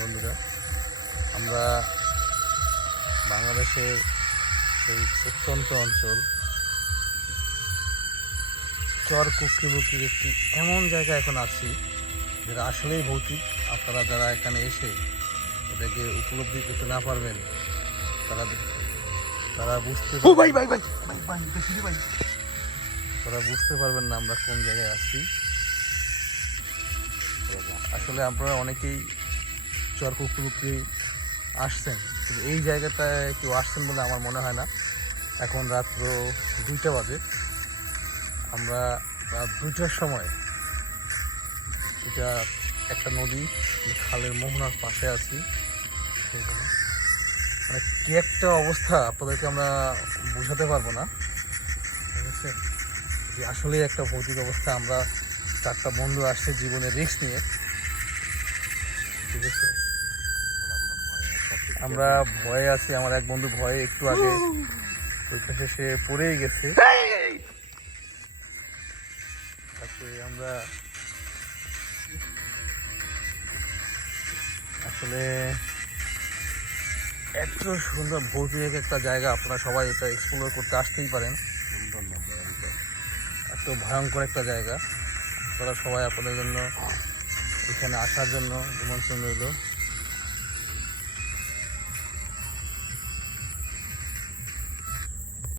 বন্ধুরা, আমরা বাংলাদেশের সেই প্রত্যন্ত অঞ্চল চর কুকরিমুখির একটি এমন জায়গায় এখন আছি যেটা আসলেই ভৌতিক। আপনারা যারা এখানে এসে এটাকে উপলব্ধি করতে না পারবেন তারা তারা বুঝতে তারা বুঝতে পারবেন না আমরা কোন জায়গায় আছি। আসলে আপনারা অনেকেই চর কুকরিমুখি আসছেন, কিন্তু এই জায়গাটায় কেউ আসছেন বলে আমার মনে হয় না। এখন রাত্র 2টা বাজে। আমরা রাত 2টার সময় এটা একটা নদী খালের মোহনার পাশে আছি। মানে কি একটা অবস্থা আপনাদেরকে আমরা বোঝাতে পারবো না, ঠিক আছে? যে আসলে একটা ভৌতিক অবস্থা। আমরা 4টা বন্ধু আসছে জীবনের রিস্ক নিয়ে, ঠিক আছে? আমরা ভয়ে আছি। আমার এক বন্ধু ভয়ে একটু আগে ওই পাশে সে পড়েই গেছে। তারপরে আমরা আসলে এত সুন্দর ভৌতিক একটা জায়গা, আপনারা সবাই এটা এক্সপ্লোর করতে আসতেই পারেন। এত ভয়ঙ্কর একটা জায়গা, আপনারা সবাই আপনাদের জন্য এখানে আসার জন্য নিমন্ত্রণ রইল।